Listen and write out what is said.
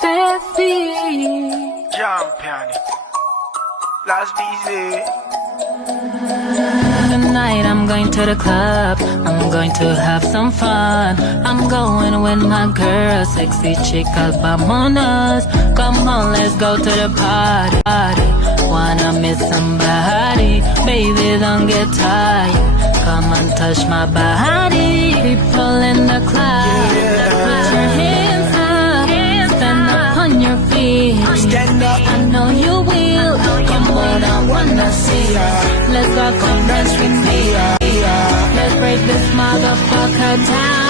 Steffi. Jump piano. Last busy. Tonight I'm going to the club, I'm going to have some fun. I'm going with my girl, sexy chicas, vamonos. Come on, let's go to the party. Wanna meet somebody, baby, don't get tired. Come and touch my body. People in the club, put your hands up, stand up on your feet. Stand up. I know you will. Come on, I wanna see ya. Let's go, come dance with me. Let's break this motherfucker down.